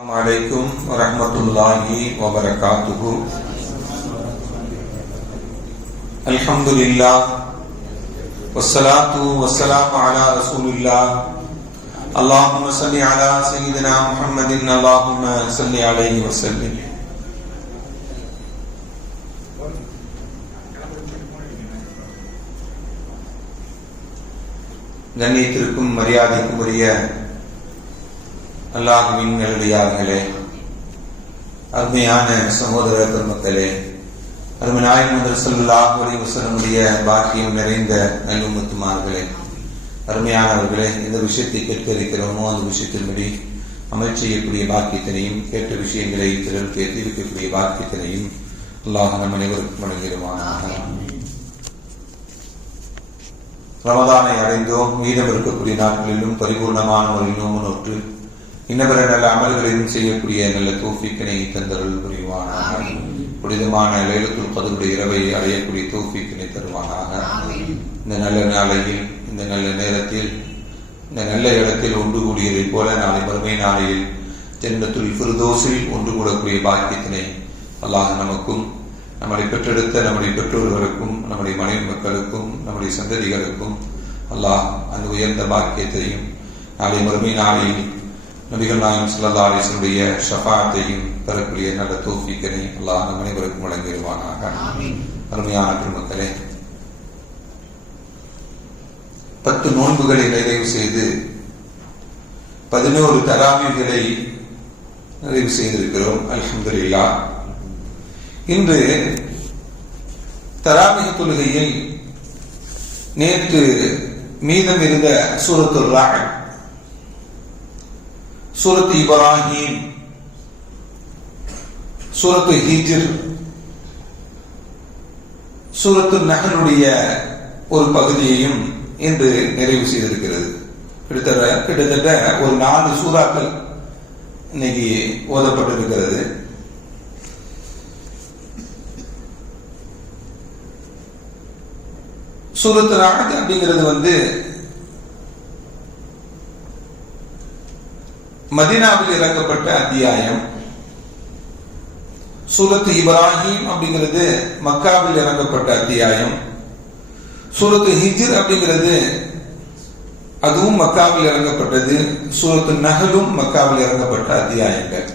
Assalamualaikum warahmatullahi wabarakatuh. Alhamdulillah wassalatu wassalamu ala rasulillah. Allahumma salli ala sayyidina Muhammadin. Allahumma salli alaihi wasallim. கண்ணியத்திற்கும் மரியாதைக்கும் உரிய அல்லாஹ்வின் நல்லடியார்களே, அருமையான சகோதர பெருமக்களே, அருமை நாயகம் ஸல்லல்லாஹு அலைஹி வஸல்லமுடைய பாக்கியம் நிறைந்த நல்லும்மத்துமார்களே, அருமையானவர்களே, எந்த விஷயத்தை கேட்க இருக்கிறோமோ அந்த விஷயத்தின்படி அமல் செய்யக்கூடிய பாக்கியத்தினையும், கேட்ட விஷயங்களை பிறருக்கு எத்திருக்கக்கூடிய பாக்கியத்தினையும் அல்லாஹ் நம் அனைவருக்கும் வழங்கிடுவானாக. ரமதானை அடைந்தோம். மீதம் இருக்கக்கூடிய நாட்களிலும் பரிபூர்ணமான ஒரு நோம்பு நோற்று இன்னபிற நல்ல அமல்களிலும் செய்யக்கூடிய நல்ல தௌஃபீக்கினை தந்தருள் புரிவானாக. புனிதமான லைலத்துல் கத்ருடைய இரவை அடையக்கூடிய தௌஃபீக்கினை தருவானாக. இந்த நல்ல நாளையில், இந்த நல்ல நேரத்தில், இந்த நல்ல இடத்தில் ஒன்று கூடியதைப் போல நாளை மறுமை நாளையில் ஜன்னத்துல் ஃபிர்தௌஸில் ஒன்று கூடக்கூடிய பாக்கியத்தினை அல்லாஹ் நமக்கும், நம்மளை பெற்றெடுத்த நம்முடைய பெற்றோர்களுக்கும், நம்முடைய மனைவி மக்களுக்கும், நம்முடைய சந்ததிகளுக்கும் அல்லாஹ் அந்த உயர்ந்த பாக்கியத்தையும் நாளை மறுமை நாளையில் நபிகள் நாயகம் ஸல்லல்லாஹு அலைஹி வஸல்லுடைய ஷஃபாஅத்தையும் தரக்கூடிய நல்ல தௌஃபீக்கினை அல்லாஹ் நம் அனைவருக்கும் வழங்கிடுவானாக. அருமையான பெருமக்களே, 10 நோன்புகளை நிறைவு செய்து 11 தராவீகளை நிறைவு செய்திருக்கிறோம். அல்ஹம்துலில்லாஹ். இன்று தராவீஹ் தொழுகையில் நேற்று மீதம் இருந்த சூரத்துர் ரஅத், சூரத் இப்ராஹிம், சூரத் ஹிஜ்ர், சூரத்து நஹ்லுடைய ஒரு பகுதியையும் இன்று நிறைவு செய்திருக்கிறது. கிட்டத்தட்ட ஒரு 4 சூறாக்கள் இன்னைக்கு ஓதப்பட்டிருக்கிறது. சூரத் ரஅத் அப்படிங்கிறது மதீனாவில் இறங்கப்பட்ட அத்தியாயம். சூரத் இப்ராஹிம் அப்படிங்கிறது மக்காவில் இறங்கப்பட்ட அத்தியாயம். சூரத் ஹிஜ்ர் அப்படிங்கிறது அதுவும் மக்காவில் இறங்கப்பட்டது. சூரத் நஹ்லும் மக்காவில் இறங்கப்பட்ட அத்தியாயங்கள்.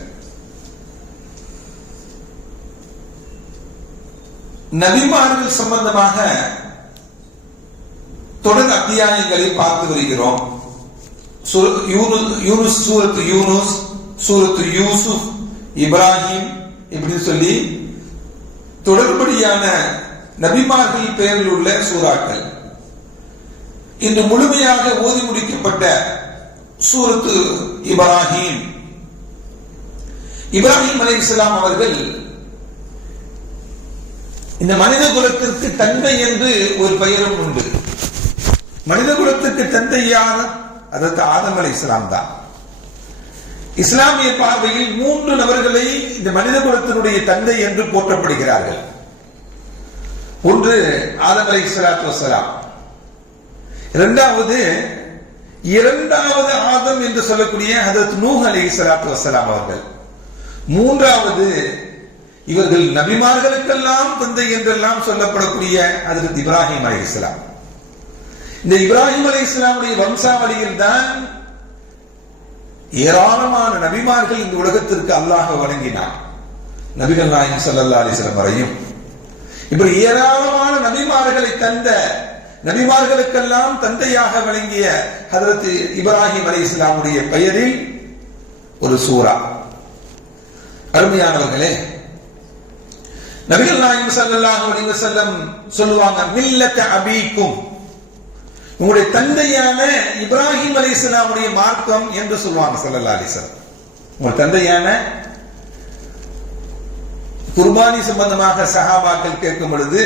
நபிமார்கள் சம்பந்தமாக தொடர் அத்தியாயங்களை பார்த்து வருகிறோம். யூனுஸ், சூரத்து யூனுஸ், சூரத்து யூசுப், இப்ராஹிம், இப்படி சொல்லி தொடர்படியான நபிமார்கள் பெயரில் உள்ள சூறாக்கள். இன்று முழுமையாக ஓதி முடிக்கப்பட்ட சூரத்து இப்ராஹிம். இப்ராஹிம் அலைஹிஸ்ஸலாம் அவர்கள் இந்த மனித குலத்திற்கு தந்தை என்று ஒரு பெயரும் உண்டு. மனித குலத்திற்கு தந்தையான அதற்கு ஆதம் அலைஹிஸ்ஸலாம் தான். இஸ்லாமிய பார்வையில் 3 நபர்களை இந்த மனித குலத்தினுடைய தந்தை என்று போற்றப்படுகிறார்கள். ஒன்று ஆதம் அலைஹிஸ்ஸலாத்து வஸ்ஸலாம், இரண்டாவது ஆதம் என்று சொல்லக்கூடிய ஹதரத் நூஹ் அலைஹிஸ்ஸலாத்து வஸ்ஸலாம் அவர்கள். மூன்றாவது இவர்கள் நபிமார்களுக்கெல்லாம் தந்தை என்றெல்லாம் சொல்லப்படக்கூடிய ஹதரத் இப்ராஹிம் அலைஹிஸ்ஸலாம். இந்த இப்ராஹிம் அலைஹிஸ்ஸலாமுடைய வம்சாவளியில் தான் ஏராளமான நபிமார்கள் இந்த உலகத்திற்கு அல்லாஹ் வழங்கினார். நபிகள் நாயகம் ஸல்லல்லாஹு அலைஹி வஸல்லம் வரையும் இப்படி ஏராளமான நபிமார்களை தந்த, நபிமார்களுக்கெல்லாம் தந்தையாக வழங்கிய ஹதரத் இப்ராஹிம் அலைஹிஸ்ஸலாமுடைய பெயரில் ஒரு சூரா. அருமையானவர்களே, நபிகள் நாயகம் ஸல்லல்லாஹு அலைஹி வஸல்லம் சொல்லுவாங்க, மில்லத அபீக்கும், உங்களுடைய தந்தையான இப்ராஹிம் அலைஹிஸ்ஸலாமுடைய மார்க்கம் என்று சொல்லுவாங்க ஸல்லல்லாஹு அலைஹி வஸல்லம். உங்கள் தந்தையான குர்பானி சம்பந்தமாக சஹாபாக்கள் கேட்கும் பொழுது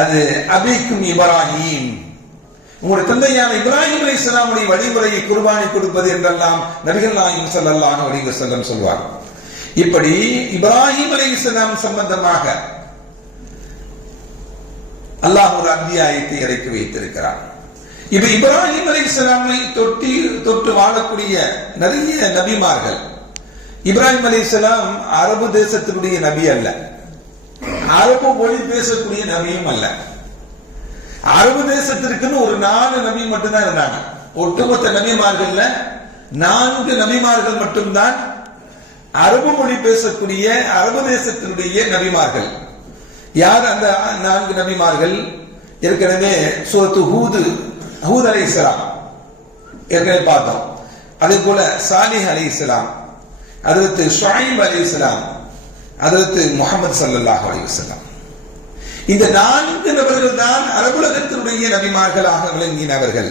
அது அபீக்கும் இப்ராஹிம், உங்களுடைய தந்தையான இப்ராஹிம் அலைஹிஸ்ஸலாமுடைய வழிமுறையை குர்பானி கொடுப்பது என்றெல்லாம் நபிகள் நாயகம் ஸல்லல்லாஹு அலைஹி வஸல்லம் சொல்வார். இப்படி இப்ராஹிம் அலைஹிஸ்ஸலாம் சம்பந்தமாக அல்லாஹ் ஒரு அத்தியாயத்தை இறக்கி வைத்திருக்கிறார். இப்ப இப்ராஹிம் அலைஹிஸ்ஸலாமை தொட்டு வாழக்கூடிய நிறைய நபிமார்கள் இப்ராஹிம் அலைஹிஸ்ஸலாம் அரபு தேசத்தினுடைய நபி அல்ல, அரபு மொழி பேசக்கூடிய நபியும் அல்ல. அரபு தேசத்திற்குன்னு ஒரு 4 நபி மட்டும்தான் இருந்தாங்க. ஒட்டுமொத்த நபிமார்கள்ல 4 நபிமார்கள் மட்டும்தான் அரபு மொழி பேசக்கூடிய அரபு தேசத்தினுடைய நபிமார்கள். யார் அந்த 4 நபிமார்கள்? ஏற்கனவே சூரத்து ஹூத் அலைஹிஸ்ஸலாம் ஏற்கனவே பார்த்தோம். அதே போல சாலிஹ் அலைஹிஸ்ஸலாம், ஹஜ்ரத் ஷுஐப் அலைஹிஸ்ஸலாம், ஹஜ்ரத் முஹம்மது ஸல்லல்லாஹு அலைஹி வஸல்லம். இந்த 4 நபர்கள் தான் அரபுலகத்தினுடைய நபிமார்களாக விளங்கினவர்கள்.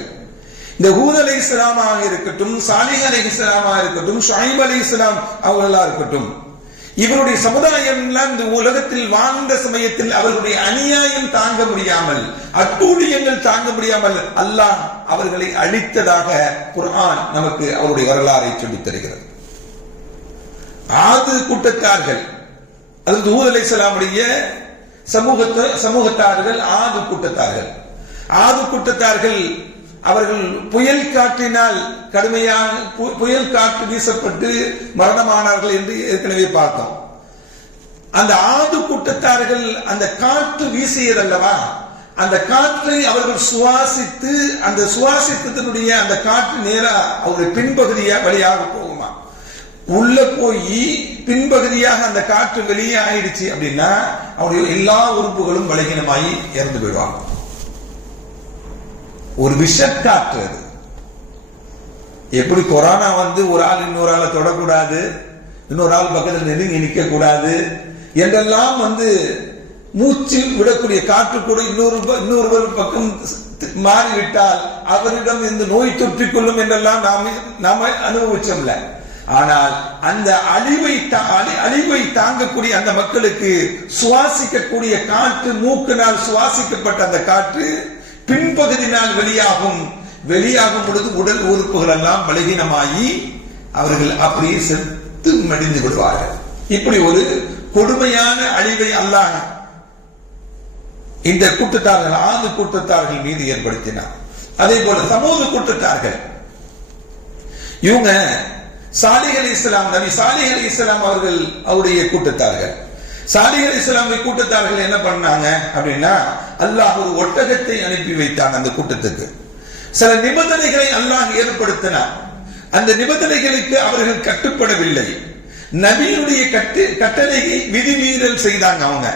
இந்த ஹூத் அலைஹிஸ்ஸலாமாக இருக்கட்டும், சாலிஹ் அலைஹிஸ்ஸலாமாக இருக்கட்டும், ஷுஐப் அலைஹிஸ்ஸலாம் அவர்களா இருக்கட்டும், இவருடைய சமுதாயம் இந்த உலகத்தில் வாழ்ந்த சமயத்தில் அவர்களுடைய அநியாயம் தாங்க முடியாமல், அட்டூழியங்கள் தாங்க முடியாமல் அல்லாஹ் அவர்களை அழித்ததாக குர்ஆன் நமக்கு அவருடைய வரலாறை சொல்லித் தருகிறது. ஆது கூட்டத்தார்கள், அதாவது ஹூத் அலைஹிஸ்ஸலாமுடைய சமூகத்தார்கள் ஆது கூட்டத்தார்கள். ஆது கூட்டத்தார்கள் அவர்கள் புயல் காற்றினால் கடுமையாக புயல் காற்று வீசப்பட்டு மரணமானார்கள் என்று ஏற்கனவே பார்த்தோம். அந்த ஆது கூட்டத்தார்கள் அந்த காற்று வீசியதல்லவா, அந்த காற்றை அவர்கள் சுவாசித்து, அந்த சுவாசித்ததனுடைய அந்த காற்று நேரா அவருடைய பின்பகுதியா வழியாக போகுமா, உள்ள போய் பின்பகுதியாக அந்த காற்று வெளியே ஆயிடுச்சு அப்படின்னா அவருடைய எல்லா உறுப்புகளும் பலகீனமாகி இறந்து போயிடுவாங்க. ஒரு விஷக்காற்று அது. எப்படி கொரோனா ஒரு ஆள் இன்னொரு ஆளை தொடக்கூடாது, இன்னொரு ஆள் பக்கத்தில் நெருங்கி நிற்க கூடாது என்றெல்லாம் மூச்சு விடக்கூடிய காற்று கூட இன்னொரு பக்கம் மாறிவிட்டால் அவரிடம் இந்த நோய் தொற்றிக் கொள்ளும் என்றெல்லாம் நாம அனுபவிச்சோம்ல. ஆனால் அந்த அழிவை தாங்கக்கூடிய அந்த மக்களுக்கு சுவாசிக்கக்கூடிய காற்று, மூக்கினால் சுவாசிக்கப்பட்ட அந்த காற்று பின்பகுதியினால் வெளியாகும் பொழுது உடல் உறுப்புகள் எல்லாம் பலகீனமாகி அவர்கள் அப்படியே செத்து மடிந்து விடுவார்கள். இப்படி ஒரு கொடுமையான அழிவை அல்லாஹ் இந்த கூட்டத்தார்கள் ஆது கூட்டத்தார்கள் மீது ஏற்படுத்தினார். அதே போல சமூக கூட்டத்தார்கள், இவங்க சாலிஹ் அலைஹிஸ்ஸலாம், நபி சாலிஹ் அலைஹிஸ்ஸலாம் அவர்கள் அவருடைய கூட்டத்தார்கள். சாலிஹ் அலைஹிஸ்ஸலாமுடைய கூட்டத்தார்கள் என்ன பண்ணாங்க அப்படின்னா, அல்லாஹ் ஒரு ஒட்டகத்தை அனுப்பி வைத்தான் அந்த கூட்டத்துக்கு. சில நிபந்தனைகளை அல்லாஹ் ஏற்படுத்தினார். அந்த நிபந்தனைகளுக்கு அவர்கள் கட்டுப்படவில்லை. நபியினுடைய கட்டளையை விதிமீறல் செய்தாங்க. அவங்க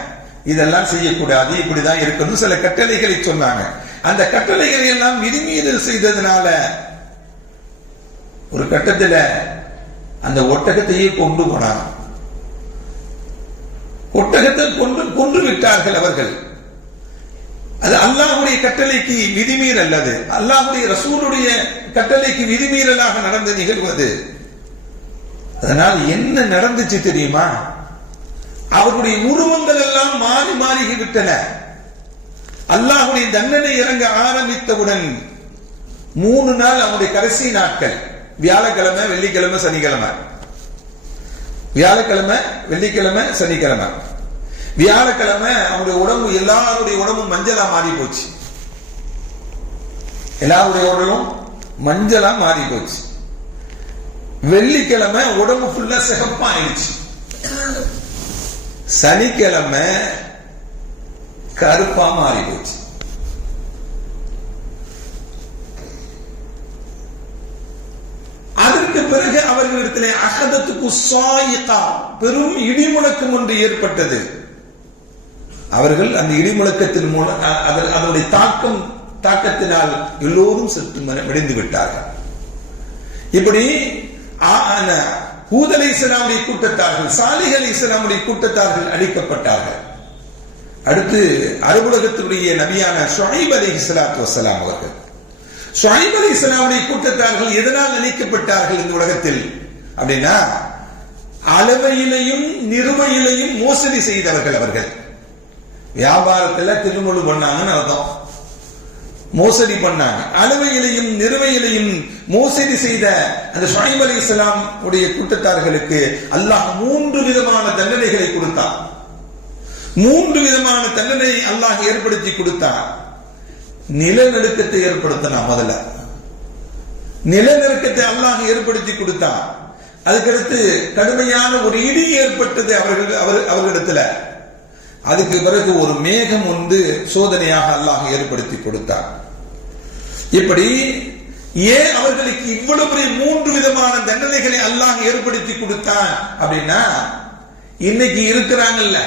இதெல்லாம் செய்யக்கூடாது, இப்படிதான் இருக்கணும், சில கட்டளைகளை சொன்னாங்க. அந்த கட்டளைகளை எல்லாம் விதிமீறல் செய்ததுனால ஒரு கட்டத்துல அந்த ஒட்டகத்தையே கொண்டு போனாங்க. ஒட்டகத்தை கொன்று விட்டார்கள் அவர்கள். அது அல்லாஹ்வுடைய கட்டளைக்கு விதிமீறல், அது அல்லாஹ்வுடைய ரசூலுடைய கட்டளைக்கு விதிமீறலாக நடந்த நிகழ்வது. அதனால் என்ன நடந்துச்சு தெரியுமா? அவர்களுடைய உருவங்கள் எல்லாம் மாறி விட்டன. அல்லாஹ்வுடைய தண்டனை இறங்க ஆரம்பித்தவுடன் 3 நாள் அவருடைய கடைசி நாட்கள், வியாழக்கிழமை, வெள்ளிக்கிழமை, சனிக்கிழமை. வியாழக்கிழமை, வெள்ளிக்கிழமை, சனிக்கிழமை. வியாழக்கிழமை அவருடைய உடம்பு, எல்லாருடைய உடம்பும் மஞ்சளா மாறி போச்சு. எல்லாருடைய உடலும் மஞ்சளா மாறி போச்சு. வெள்ளிக்கிழமை உடம்பு ஃபுல்லா சிகப்பா ஆயிடுச்சு. சனிக்கிழமை கருப்பா மாறி போச்சு. அதற்கு பிறகு அவர்களிடத்திலே அகதத்துக்கு சாயிகா, பெரும் இடிமுழக்கம் ஒன்று ஏற்பட்டது. அவர்கள் அந்த இடிமுழக்கத்தின் மூலம் அதனுடைய தாக்கத்தினால் எல்லோரும் சற்று மடிந்து விட்டார்கள். இப்படி ஹூத் அலைஹிஸ்ஸலாமுடைய கூட்டத்தார்கள், சாலிஹ் அலைஹிஸ்ஸலாமுடைய கூட்டத்தார்கள் அழிக்கப்பட்டார்கள். அடுத்து அரபுலகத்தினுடைய நபியான ஷுஐப் அலைஹிஸ்ஸலாத்து வஸ்ஸலாம் அவர்கள், ஷுஐப் அலைஹிஸ்ஸலாமுடைய கூட்டத்தார்கள் எதனால் அழிக்கப்பட்டார்கள் இந்த உலகத்தில் அப்படின்னா, அளவையிலையும் நிறுவையிலையும் மோசடி செய்தவர்கள். அவர்கள் வியாபாரத்தில் திருமுழு பண்ணாங்கன்னு அர்த்தம். மோசடி பண்ணாங்க. அளவையிலையும் நிறுவையிலையும் மோசடி செய்த அந்த ஷுஐப் அலைஹிஸ்ஸலாம் உடைய கூட்டத்தார்களுக்கு அல்லாஹ் 3 விதமான தண்டனைகளை கொடுத்தார். 3 விதமான தண்டனை அல்லாஹ் ஏற்படுத்தி கொடுத்தார். நிலநடுக்கத்தை ஏற்படுத்தினார். முதல்ல நிலநடுக்கத்தை அல்லாஹ் ஏற்படுத்தி கொடுத்தார். அதுக்கடுத்து கடுமையான ஒரு இடி ஏற்பட்டது அவர்களிடத்துல. அதுக்கு பிறகு ஒரு மேகம் வந்து சோதனையாக அல்லாஹ் ஏற்படுத்தி கொடுத்தார். இப்படி ஏன் அவர்களுக்கு இவ்வளவு பெரிய 3 விதமான தண்டனைகளை அல்லாஹ் ஏற்படுத்தி கொடுத்தான் அப்படின்னா, இன்னைக்கு இருக்கிறாங்கல்ல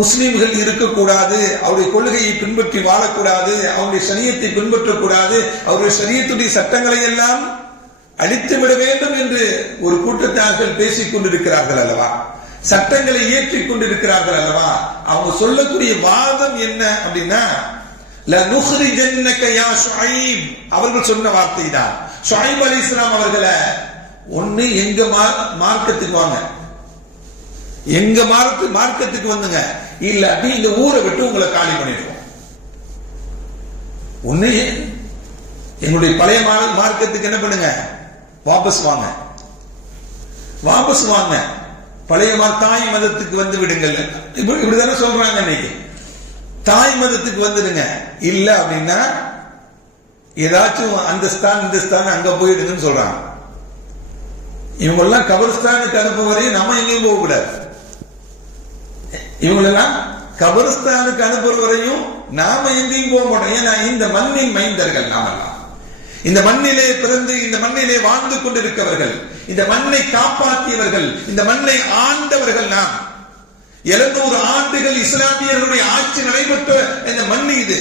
முஸ்லிம்கள் இருக்கக்கூடாது, அவருடைய கொள்கையை பின்பற்றி வாழக்கூடாது, அவருடைய சரியத்தை பின்பற்றக்கூடாது, அவருடைய சரியத்துடைய சட்டங்களை எல்லாம் அழித்து விட வேண்டும் என்று ஒரு கூட்டத்தார்கள் பேசிக் கொண்டிருக்கிறார்கள் அல்லவா, சட்டங்களை ஏற்றிக் கொண்டிருக்கிறார்கள் அல்லவா. அவங்க சொல்லக்கூடிய வாதம் என்ன அப்படின்னா, அவர்கள் சொன்ன வார்த்தை தான். ஷுஐப் அலைஹிஸ்ஸலாம் அவர்களை ஒண்ணு எங்க மார்க்கத்துக்கு வாங்க, எங்க மார்க்கத்துக்கு வந்துங்க, இல்லாட்டி இந்த ஊரை விட்டு உங்களை காலி பண்ணிடுவோம். ஒண்ணு எங்களுடைய பழைய மார்க்கத்துக்கு என்ன பண்ணுங்க, வாபஸ் வாங்க, வாபஸ் வாங்க, பழைய தாய் மதத்துக்கு வந்து விடுங்கள். இப்படிதானே சொல்றாங்க இன்னைக்கு, தாய் மதத்துக்கு வந்துடுங்க. இல்ல அப்படின்னா ஏதாச்சும் அந்த ஸ்தான் இந்த ஸ்தான் அங்க போயிடுங்கன்னு சொல்றாங்க. இவங்க எல்லாம் கபர்ஸ்தானுக்கு அனுப்ப வரையும் நம்ம எங்கேயும் போக கூடாது. இவங்களெல்லாம் கபர்ஸ்தானுக்கு அனுப்புற வரையும் நாம எங்கேயும் போக மாட்டோம். ஏன்னா இந்த மண்ணின் மைந்தர்கள் நாமெல்லாம், இந்த மண்ணிலே பிறந்து இந்த மண்ணிலே வாழ்ந்து கொண்டிருக்கிறவர்கள், இந்த மண்ணை காப்பாற்றியவர்கள், இந்த மண்ணை ஆண்டவர்கள். நாம் 700 ஆண்டுகள் இஸ்லாமியர்களுடைய ஆட்சி நடைபெற்ற இந்த மண் இது.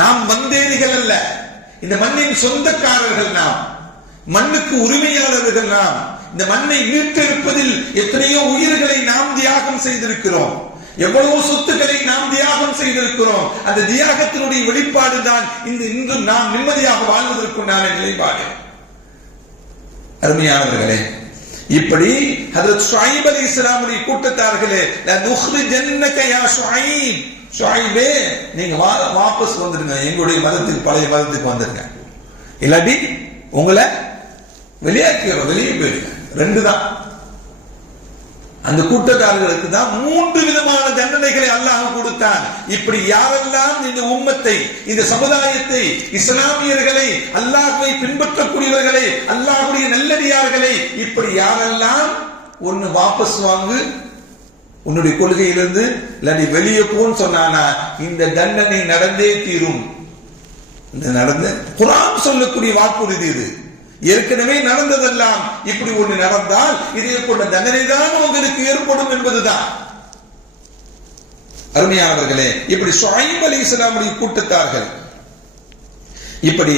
நாம் வந்தேரிகள் அல்ல, இந்த மண்ணின் சொந்தக்காரர்கள் நாம், மண்ணுக்கு உரிமையாளர்கள் நாம். இந்த மண்ணை மீட்டெடுப்பதில் எத்தனையோ உயிர்களை நாம் தியாகம் செய்திருக்கிறோம், எவ்வளவு சொத்துக்களை நாம் தியாகம் செய்திருக்கிறோம். அந்த தியாகத்தினுடைய வெளிப்பாடு தான் இன்று நாம் நிம்மதியாக வாழ்வதற்குண்டான நிலைப்பாடு. அருமையானவர்களே, இப்படி ஹஜ்ரத் ஷுஐப் அலைஹிஸ்ஸலாமுடைய கூட்டத்தார்களே, லனுக்ரிஜன்னக யா ஷுஐப், ஷுஐபே நீங்க வாபஸ் வந்துடுங்க, எங்களுடைய மதத்துக்கு பழைய மதத்துக்கு வந்துடுங்க, இல்லாட்டி உங்களை வெளியே போயிடுங்க. 2 தான். அந்த கூட்டத்தார்களுக்கு தான் 3 விதமான தண்டனைகளை அல்லாஹ் கொடுத்தான். இப்படி யாரெல்லாம் இந்த உம்மத்தை, இந்த சமுதாயத்தை, இஸ்லாமியர்களை, அல்லாஹ்வை பின்பற்றக்கூடியவர்களை, அல்லாஹ்வுடைய நல்லடியார்களை, இப்படி யாரெல்லாம் ஒன்னு வாபஸ் வாங்கு உன்னுடைய கொள்கையிலிருந்து, இல்லாட்டி வெளியே போன்னு சொன்னானா இந்த தண்டனை நடந்தே தீரும். இந்த நடந்த குர்ஆன் சொல்லக்கூடிய வாக்குறுதி இது. ஏற்கனவே நடந்ததெல்லாம் இப்படி ஒன்று நடந்தால் இதே போன்ற தண்டனை தான் உங்களுக்கு ஏற்படும் என்பதுதான். அருமையானவர்களே, இப்படி ஷுஐப் அலைஹிஸ்ஸலாமுடைய கூட்டத்தார்கள் இப்படி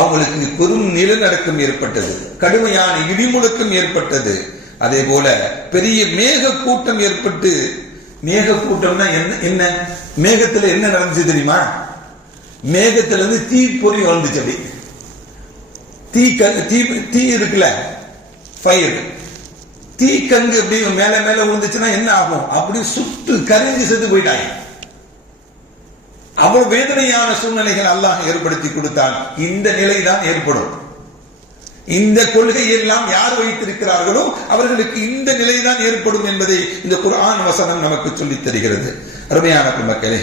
அவங்களுக்கு பெரும் நிலநடுக்கம் ஏற்பட்டது, கடுமையான இடிமுழக்கம் ஏற்பட்டது. அதே போல பெரிய மேக கூட்டம் ஏற்பட்டு, மேக கூட்டம்னா என்ன, மேகத்துல என்ன நடந்துச்சு தெரியுமா? மேகத்துல இருந்து தீ பொறி வந்துச்சு. அப்படி தீ இருக்குல்ல, ஃபயர், தீ கங்கு அப்படி மேல மேல விழுந்துச்சுன்னா என்ன ஆகும்? அப்படி சுட்டு கரிஞ்சு செத்து போயிட்டாங்க. அவ்வளவு வேதனையான சூழ்நிலைகள் அல்லாஹ் ஏற்படுத்தி கொடுத்தான். இந்த நிலைதான் ஏற்படும். இந்த கொள்கையெல்லாம் யார் வைத்திருக்கிறார்களோ அவர்களுக்கு இந்த நிலைதான் ஏற்படும் என்பதை இந்த குர்ஆன் வசனம் நமக்கு சொல்லித் தருகிறது. அருமையான மக்களே,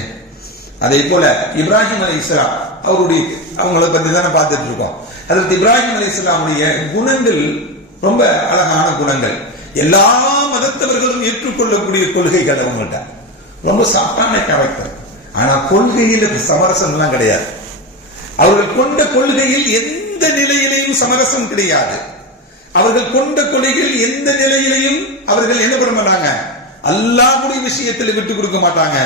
அதே போல இப்ராஹிம் அலைஹிஸ்ஸலாம் அவங்களை பத்தி தானே பார்த்துட்டு இருக்கோம். அதற்கு இப்ராஹிம் அலைஹிஸ்ஸலாமுடைய குணங்கள் ரொம்ப அழகான குணங்கள். எல்லா மதத்தவர்களும் ஏற்றுக்கொள்ளக்கூடிய கொள்கைகள் அவங்கள்ட்ட ரொம்ப சாப்பான கேரக்டர். ஆனா கொள்கையில் சமரசம் எல்லாம் கிடையாது. அவர்கள் கொண்ட கொள்கையில் எந்த நிலையிலையும் சமரசம் கிடையாது. அவர்கள் கொண்ட கொள்கையில் எந்த நிலையிலையும் அவர்கள் என்ன பண்ண மாட்டாங்க, அல்லாஹ்வுடைய விஷயத்தில் விட்டு கொடுக்க மாட்டாங்க.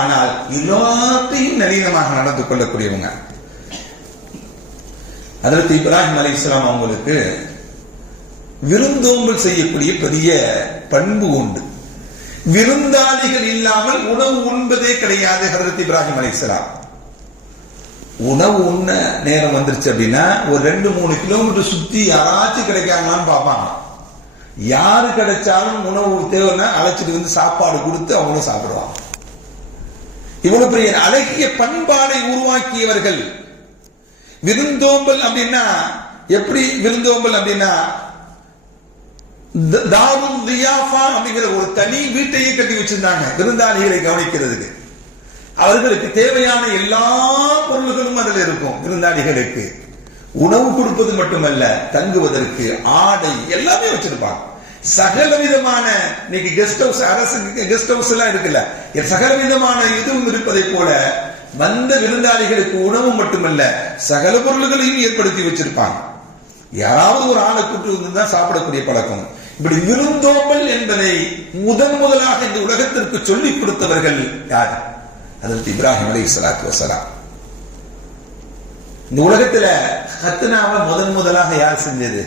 ஆனால் எல்லாத்தையும் நளினமாக நடந்து கொள்ளக்கூடியவங்க. அதற்கு இப்ராஹிம் அலைஹிஸ்ஸலாம் அவங்களுக்கு விருந்தோம்பல் செய்யக்கூடிய பெரிய பண்பு உண்டு. விருந்தாளிகள் இல்லாமல் உணவு உண்பதே கிடையாது. ஹஜ்ரத் இப்ராஹிம் அலைஹிஸ்ஸலாம் உணவு உண்ண நேரம் வந்துருச்சு அப்படின்னா ஒரு 2-3 கிலோமீட்டர் சுத்தி யாராச்சும் கிடைக்காங்களான்னு பார்ப்பாங்க. யாரு கிடைச்சாலும் உணவு தேவைன்னா அழைச்சிட்டு வந்து சாப்பாடு கொடுத்து அவங்களும் சாப்பிடுவாங்க. இவ்வளவு பெரிய அழகிய பண்பாடை உருவாக்கியவர்கள். விருந்தோம்பல் அப்படின்னா எப்படி விருந்தோம்பல் அப்படின்னா, தாருல் தியாஃபா அப்படிங்கிற ஒரு தனி வீட்டையே கட்டி வச்சிருந்தாங்க விருந்தாளிகளை கவனிக்கிறதுக்கு. அவர்களுக்கு தேவையான எல்லா பொருள்களும் அதில் இருக்கும். விருந்தாளிகளுக்கு உணவு கொடுப்பது மட்டுமல்ல, தங்குவதற்கு ஆடை எல்லாமே வச்சிருப்பாங்க. சகல விதமான இன்னைக்கு கெஸ்ட் ஹவுஸ், அரசு கெஸ்ட் ஹவுஸ் எல்லாம் இருக்குல்ல, சகல விதமான இதுவும் இருப்பதை போல வந்த விருந்தாளிகளுக்கு உணவு மட்டுமல்ல சகல பொருள்களையும் ஏற்படுத்தி வச்சிருப்பாங்க. யாராவது ஒரு ஆளை கூட்டு வந்துதான் சாப்பிடக்கூடிய பழக்கம். இப்படி விருந்தோம்பல் என்பதை முதலாக இந்த உலகத்திற்கு சொல்லிக் கொடுத்தவர்கள் யார்? ஹஜ்ரத் இப்ராஹிம் அலைஹிஸ்ஸலாத்து வஸலாம். இந்த உலகத்துல ஹத்னாவை முதலாக யார் செஞ்சது?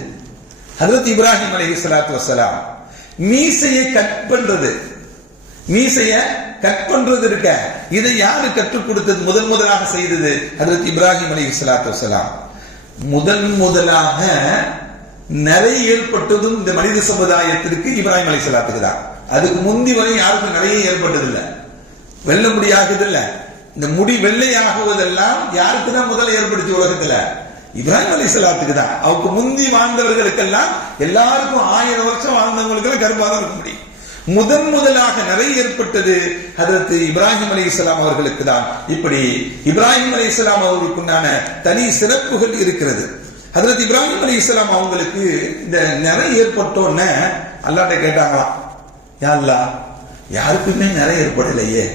ஹஜ்ரத் இப்ராஹிம் அலைஹிஸ்ஸலாத்து வஸலாம். மீசையை கட் பண்றது இருக்க, இதை யாரு கற்றுக் கொடுத்தது? முதலாக செய்தது ஹஜ்ரத் இப்ராஹிம் அலைஹிஸ்ஸலாத்து வஸலாம். முதலாக நிறைய ஏற்பட்டதும் இந்த மனித சமுதாயத்திற்கு இப்ராஹிம் அலைஹிஸ்ஸலாத்துக்கு தான். அதுக்கு முந்தி வரை யாருக்கும் நிறைய ஏற்பட்டது இல்ல. வெள்ள முடியாகுது இல்ல, இந்த முடி வெள்ளையாகுவதெல்லாம் யாருக்கு தான் முதல்ல ஏற்படுத்தி உலகத்துல? இப்ராஹிம் அலைஹிஸ்ஸலாத்துக்கு தான். அவருக்கு முந்தி வாழ்ந்தவர்களுக்கெல்லாம் எல்லாருக்கும் 1000 வருஷம் வாழ்ந்தவங்களுக்கு கருப்பாக தான் இருக்க முடியும். முதலாக நிறைய ஏற்பட்டது ஹஜ்ரத் இப்ராஹிம் அலைஹிஸ்ஸலாம் அவர்களுக்கு தான். இப்படி இப்ராஹிம் அலைஹிஸ்ஸலாம் அவர்களுக்குண்டான தனி சிறப்புகள் இருக்கிறது. ஹஜ்ரத் இப்ராஹிம் அலைஹிஸ்ஸலாம் அவங்களுக்கு இந்த நிறைய ஏற்பட்டோன்னு அல்லாஹ்ட்ட கேட்டாங்களாம், யா அல்லாஹ், யாருக்குமே நிறைய ஏற்படலையே,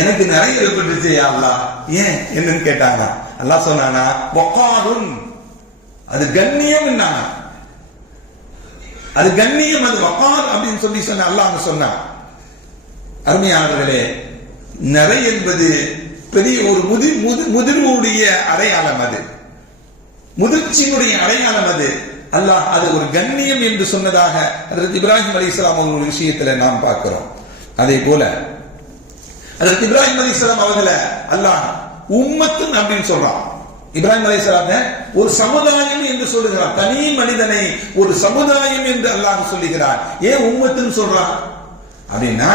எனக்கு நிறைய ஏற்பட்டுச்சு யா அல்லாஹ், ஏன் என்னன்னு கேட்டாங்க. அல்லாஹ் சொன்னானா, வகாருன், அது கண்ணியம், அது கண்ணியம், அது வகார் அப்படின்னு சொன்ன அல்லாஹ் சொன்னான். அருமையானவர்களே, நிறை என்பது பெரிய ஒரு முதிர்வுடைய அடையாளம், அது முதிர்ச்சியினுடைய அடையாளம். அது அல்லாஹ் அது ஒரு கண்ணியம் என்று சொன்னதாக ஹஜ்ரத் இப்ராஹிம் அலைஹிஸ்ஸலாம் அவர்கள் விஷயத்துல நாம் பார்க்கிறோம். அதே போல ஹஜ்ரத் இப்ராஹிம் அலைஹிஸ்ஸலாம் அவர்களை அல்லாஹ் உம்மத்துன் அப்படின்னு சொல்றான். இப்ராஹிம் அலைஹிஸ்ஸலாம் ஒரு சமுதாயம் என்று சொல்லுகிறார். தனி மனிதனை ஒரு சமுதாயம் என்று அல்லாஹ் சொல்லுகிறார். ஏன் உம்மத்துன்னு சொல்றான் அப்படின்னா,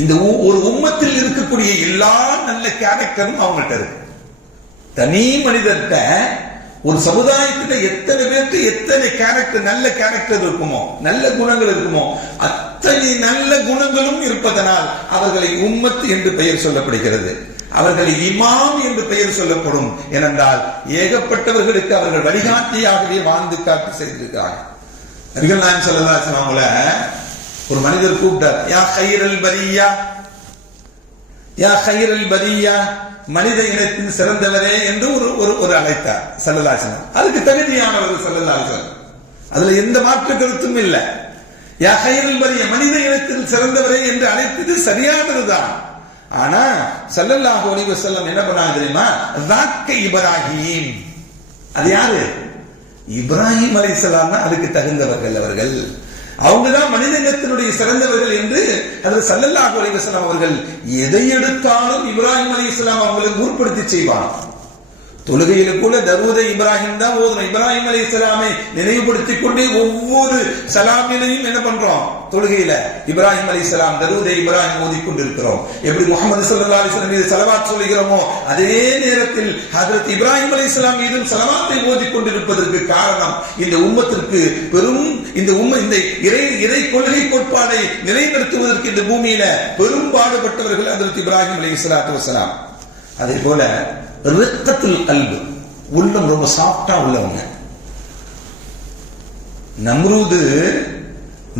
இந்த ஒரு உம்மத்தில் இருக்கக்கூடிய எல்லா நல்ல கேரக்டரும் அவங்கள்ட்ட இருக்கு. தனி மனிதர்கிட்ட ஒரு சமுதாயத்துல எத்தனை பேருக்கு எத்தனை கேரக்டர், நல்ல கேரக்டர் இருக்குமோ, நல்ல குணங்கள் இருக்குமோ, அத்தனை நல்ல குணங்களும் இருப்பதனால் அவர்களை உம்மத் என்று பெயர் சொல்லப்படுகிறது. அவர்களை இமாம் என்று பெயர் சொல்லப்படும். ஏனென்றால் ஏகப்பட்டவர்களுக்கு அவர்கள் வழிகாட்டியாகவே வாழ்ந்து காட்டி செய்திருக்கிறார்கள். நபிகள் நாயகம் ஸல்லல்லாஹு அலைஹி வஸல்லம் ஒரு மனிதர் கூப்பிட்டார், யா கைரல் பரியா, யா கைரல் பரியா, மனித இனத்தின் சிறந்தவரே என்று ஒரு அழைத்தார் ஸல்லல்லாஹு அலைஹி வஸல்லம். அதுக்கு தகுதியானவர் ஸல்லல்லாஹு அலைஹி வஸல்லம், அதுல எந்த மாற்று கருத்தும் இல்லை. யா கைரல் பரியா, மனித இனத்தில் சிறந்தவரே என்று அழைத்தது சரியானதுதான். ஆனா ஸல்லல்லாஹு அலைஹி வஸல்லம் என்ன பண்ணாங்க தெரியுமா? ஸாக்க இப்ராஹிம், அது யாரு? இப்ராஹிம் அலைஹிஸ்ஸலாம் தான் அதுக்கு தகுந்தவர்கள். அவர்கள் அவங்கதான் மனித இனத்தினுடைய சிறந்தவர்கள் என்று அதில் ஸல்லல்லாஹு அலைஹி வஸல்லம் அவர்கள் எதை எடுத்தாலும் இப்ராஹிம் அலைஹிஸ்ஸலாம் அவங்களை முற்படுத்தி செய்வாங்க. தொழுகையில கூட தரூதை இப்ராஹிம் தான் ஓதுறோம். இப்ராஹிம் அலைஹிஸ்ஸலாமை நினைவுபடுத்திக் கொண்டே ஒவ்வொரு சலாமிலையும் என்ன பண்றோம்? தொழுகையில இப்ராஹிம் அலைஹிஸ்ஸலாம் தரூதை இப்ராஹிம் ஓதிக்கொண்டிருக்கிறோம். எப்படி முஹம்மது ஸல்லல்லாஹு அலைஹி வஸல்லம் மீது ஸலவாத் சொல்கிறோமோ அதே நேரத்தில் ஹஜ்ரத் இப்ராஹிம் அலைஹிஸ்ஸலாம் மீதும் ஸலவாத்தை ஓதிக்கொண்டிருப்பதற்கு காரணம் இந்த உம்மத்திற்கு பெரும் இந்த இறை கொள்கை கோட்பாடை நிலைநிறுத்துவதற்கு இந்த பூமியில பெரும் பாடுபட்டவர்கள் ஹஜ்ரத் இப்ராஹிம் அலைஹிஸ்ஸலாத்து வஸலாம். அதே போல ரிக்கத்துல் கல்பு, உள்ளம் ரொம்ப சாஃப்டா உள்ளவங்க. நம்ரூது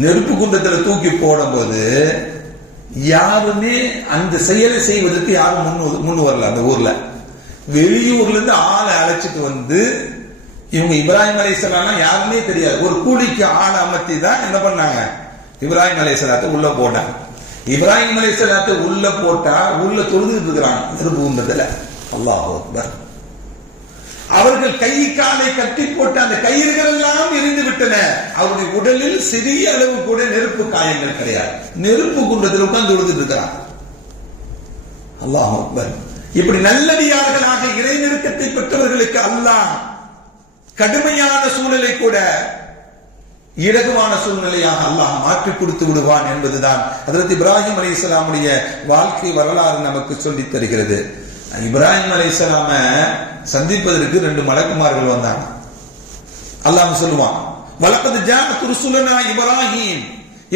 நெருப்பு குண்டத்துல தூக்கி போடும் போது யாருமே அந்த செயலை செய்வதற்கு யாரும் முன் வரல. அந்த ஊர்ல வெளியூர்ல இருந்து ஆளை அழைச்சிட்டு வந்து இவங்க இப்ராஹிம் அலைஹிஸ்ஸலாம் யாருன்னே தெரியாது, ஒரு கூலிக்கு ஆளை அமர்த்தி தான் என்ன பண்ணாங்க? இப்ராஹிம் அலைஹிஸ்ஸலாத்தை உள்ள போட்டாங்க. இப்ராஹிம் அலைஹிஸ்ஸலாத்தை உள்ள போட்டா உள்ள தொழுதுட்டு இருக்கிறாங்க நெருப்பு குண்டத்துல. அல்லாஹ் அக்பர். அவர்கள் கை காலை கட்டி போட்ட அந்த கயிறுகள் எல்லாம் எரிந்து விட்டன. அவருடைய உடலில் சிறிய அளவு கூட நெருப்பு காயங்கள் கிடையாது. நெருப்பு குண்டத்தில் உட்கார்ந்து தொழுதுட்டு இருக்கிறாங்க. அல்லாஹ் அக்பர். இப்படி நல்லடியார்களாக இறை நெருக்கத்தை பெற்றவர்களுக்கு அல்லாஹ் கடுமையான சூழலை கூட இலகுவான சூழ்நிலையாக அல்லாஹ் மாற்றி கொடுத்து விடுவான் என்பதுதான் ஹஜ்ரத் இப்ராஹிம் அலைஹிஸ்ஸலாமுடைய வாழ்க்கை வரலாறு நமக்கு சொல்லித் தருகிறது. இப்ராஹிம் அலைஹிஸ்ஸலாம சந்திப்பதற்கு 2 மலக்குமார்கள் வந்தாங்க. அல்லாஹ் சொல்லுவான், வலக்கத் ஜாஅத் ருசுலனா இப்ராஹிம்,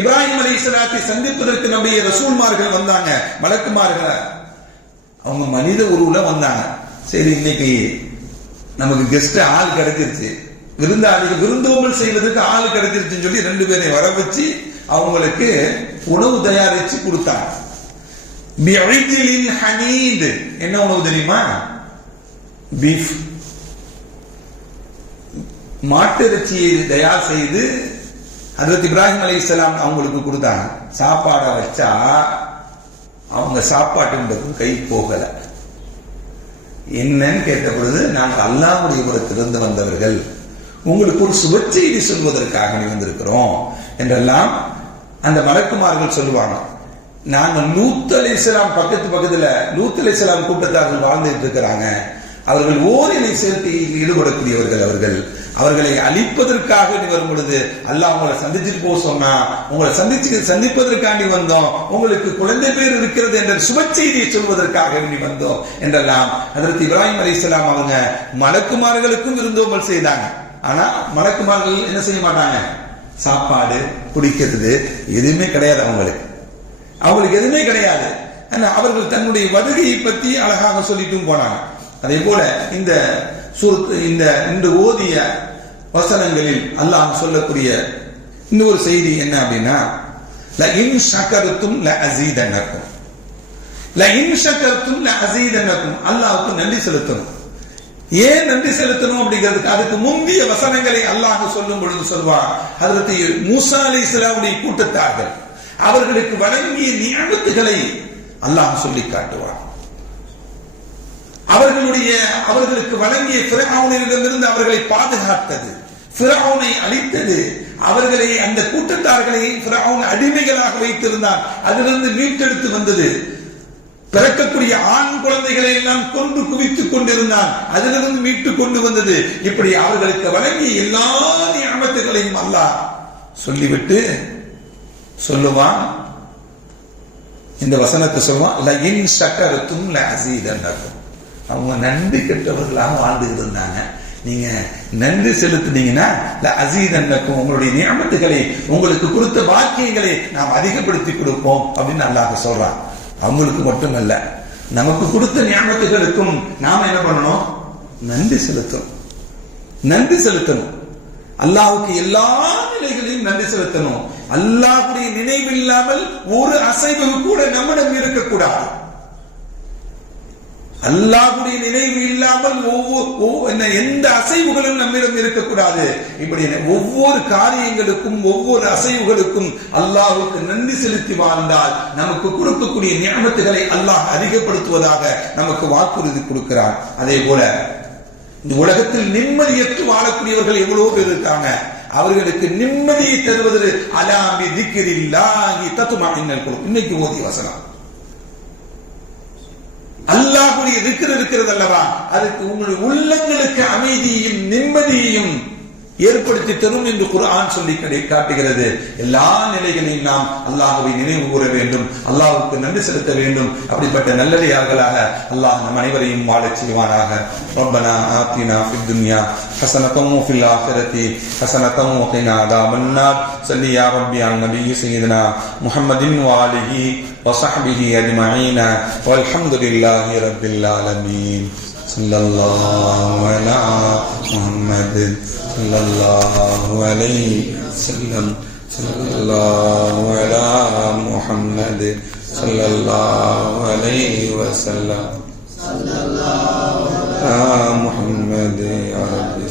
இப்ராஹிம் அலைஹிஸ்ஸலாத்தை சந்திப்பதற்கு நம்முடைய ரசூல்மார்கள் வந்தாங்க, மலக்குமார்கள். அவங்க மனித உருவுல வந்தாங்க. சரி, இன்னைக்கு நமக்கு கெஸ்ட் ஆள் கிடைச்சிருச்சு, விருந்தாளிகள் விருந்தோம்பல் செய்வதற்கு ஆள் கிடைச்சிருச்சுன்னு சொல்லி 2 பேரையும் வர வச்சு அவங்களுக்கு உணவு தயாரிச்சு கொடுத்தாங்க. என்ன உணவு தெரியுமா? பீஃப், மாட்டிறைச்சியை தயார் செய்து ஹஜ்ரத் இப்ராஹிம் அலைஹிஸ்ஸலாம் அவங்களுக்கு கொடுத்தாங்க. சாப்பாடை வச்சா அவங்க சாப்பாட்டு கை போகல. என்னன்னு கேட்ட பொழுது, நாங்கள் அல்லாஹ்வுடைய புறத்திலிருந்து வந்தவர்கள், உங்களுக்கு ஒரு சுப செய்தி சொல்வதற்காக வந்திருக்கிறோம் என்றெல்லாம் அந்த மலக்குமார்கள் சொல்லுவாங்க. நாங்கள் லூத் அலைஹிஸ்ஸலாம் பக்கத்துல லூத் அலைஹிஸ்ஸலாம் கூட்டத்தார்கள் வாழ்ந்துட்டு இருக்கிறாங்க. அவர்கள் ஓரினை சேர்க்கையில் ஈடுபடக்கூடியவர்கள். அவர்களை அழிப்பதற்காக வரும் பொழுது அல்லாஹ் உங்களை சந்திச்சுட்டு போக சொன்னா, உங்களை சந்திப்பதற்காண்டி வந்தோம், உங்களுக்கு குழந்தை பேர் இருக்கிறது என்ற சுப செய்தியை சொல்வதற்காக வந்தோம் என்றெல்லாம் ஹஜ்ரத் இப்ராஹிம் அலைஹிஸ்ஸலாம் அவங்க மலக்குமார்களுக்கும் விருந்தோம்பல் செய்தாங்க. ஆனா மலக்குமார்கள் என்ன செய்ய மாட்டாங்க? சாப்பாடு குடிக்கிறது எதுவுமே கிடையாது. அவங்களுக்கு எதுவுமே கிடையாது. அவர்கள் தன்னுடைய வருகையை பற்றி அழகாக சொல்லிட்டும் போனாங்க. அதே போல இந்த ஓதிய வசனங்களில் அல்லாஹ் சொல்லக்கூடிய இன்னொரு செய்தி என்ன அப்படின்னா, லஇன் ஷகர்தும் லஅஸீதன்னகும், லஇன் ஷகர்தும் லஅஸீதன்னகும். அல்லாஹ்வுக்கு நன்றி செலுத்தணும். ஏன் நன்றி செலுத்தணும் அப்படிங்கிறதுக்கு அதுக்கு முந்தைய வசனங்களை அல்லாஹ் சொல்லும் பொழுது சொல்வார், ஹஜ்ரத் மூசா அலைஹிஸ்ஸலாமுடைய கூட்டத்தார்கள் அவர்களுக்கு வழங்கிய நியமத்துகளை அல்லாஹ் சொல்லி காட்டுவார். அவர்களுக்கு வழங்கிய ஃபிரௌனிடமிருந்து அவர்களை பாதுகாத்தது, ஃபிரௌனை அழித்தது, அவர்களை அந்த கூட்டத்தார்களை ஃபிரௌன் அடிமைகளாக வைத்திருந்தான், அதிலிருந்து மீட்டெடுத்து வந்தது. பிறக்கக்கூடிய ஆண் குழந்தைகளை எல்லாம் கொண்டு குவித்துக் கொண்டிருந்தான், அதிலிருந்து மீட்டு கொண்டு வந்தது. இப்படி அவர்களுக்கு வழங்கிய எல்லா நியமத்துகளையும் அல்லாஹ் சொல்லிவிட்டு சொல்லுவான். இந்த வசனத்தை சொல்லுவான், லஇன் ஷகர்தும் லஅஸீதன்னகும். அவங்க நன்றி கெட்டவர்களாக வாழ்ந்துகிட்டு இருந்தாங்க, நீங்க நன்றி செலுத்தினீங்கன்னா லஅஸீதன்னகும், உங்களுடைய நியமத்துகளை, உங்களுக்கு கொடுத்த பாக்கியங்களை நாம் அதிகப்படுத்தி கொடுப்போம் அப்படின்னு அல்லாஹ் சொல்றான். அவங்களுக்கு மட்டுமல்ல, நமக்கு கொடுத்த நியமத்துகளுக்கும் நாம என்ன பண்ணணும்? நன்றி செலுத்தணும். அல்லாஹ்வுக்கு எல்லா நிலைகளையும் நன்றி செலுத்தணும். அல்லாஹ்வுடைய நினைவு இல்லாமல் ஒரு அசைவு கூட நம்மிடம் இருக்கக்கூடாது. அல்லாஹ்வுடைய நினைவு இல்லாமல் எந்த அசைவுகளும் நம்மிடம் இருக்கக்கூடாது. இப்படி ஒவ்வொரு காரியங்களுக்கும் ஒவ்வொரு அசைவுகளுக்கும் அல்லாஹ்வுக்கு நன்றி செலுத்தி வாழ்ந்தால் நமக்கு கொடுக்கக்கூடிய நியமத்துகளை அல்லாஹ் அதிகப்படுத்துவதாக நமக்கு வாக்குறுதி கொடுக்கிறார். அதே போல இந்த உலகத்தில் நிம்மதியற்று வாழக்கூடியவர்கள் எவ்வளவு பேர் இருக்காங்க. அவர்களுக்கு நிம்மதியை தருவது அலாமி திக்ரில்லாஹி தத்மஇன்னல் குலூப். இன்னைக்கு ஓதிய வசனம், அல்லாஹ்வுடைய திக்ர் இருக்கிறது அல்லவா, அதுக்கு உங்களுடைய உள்ளங்களுக்கு அமைதியையும் நிம்மதியையும் ஏற்படுத்தி தரும் என்று குர்ஆன் சொல்லி காட்டுகிறது. எல்லா நிலைகளையும் நாம் அல்லாஹ்வை நினைவு கூற வேண்டும், அல்லாஹ்வுக்கு நன்றி செலுத்த வேண்டும். அப்படிப்பட்ட நல்லடியார்களாக அல்லாஹ் நம் அனைவரையும் வாழச் செய்வானாக. ரப்பனா ஆத்தினா ஃபித் துன்யா ஹஸனத்தம் வ ஃபில் ஆখিরাতি ஹஸனத்தம் வ கினா அஸாபன்னார். ஸல்லி யா ரப்பி அலா நபியி சய்யிதினா முஹம்மதின் வ ஆலிஹி வ ஸஹ்பிஹி அஜ்மஈன் வல்ஹம்துலில்லாஹி ரப்பில் ஆலமீன். ஸல்லல்லாஹு அலா முஹம்மத் ஸல்லல்லாஹு அலைஹி வஸல்லம். ஸல்லல்லாஹு அலா முஹம்மத் ஸல்லல்லாஹு அலைஹி வஸல்லம். ஸல்லல்லாஹு அலா முஹம்மத் யா ரப்பி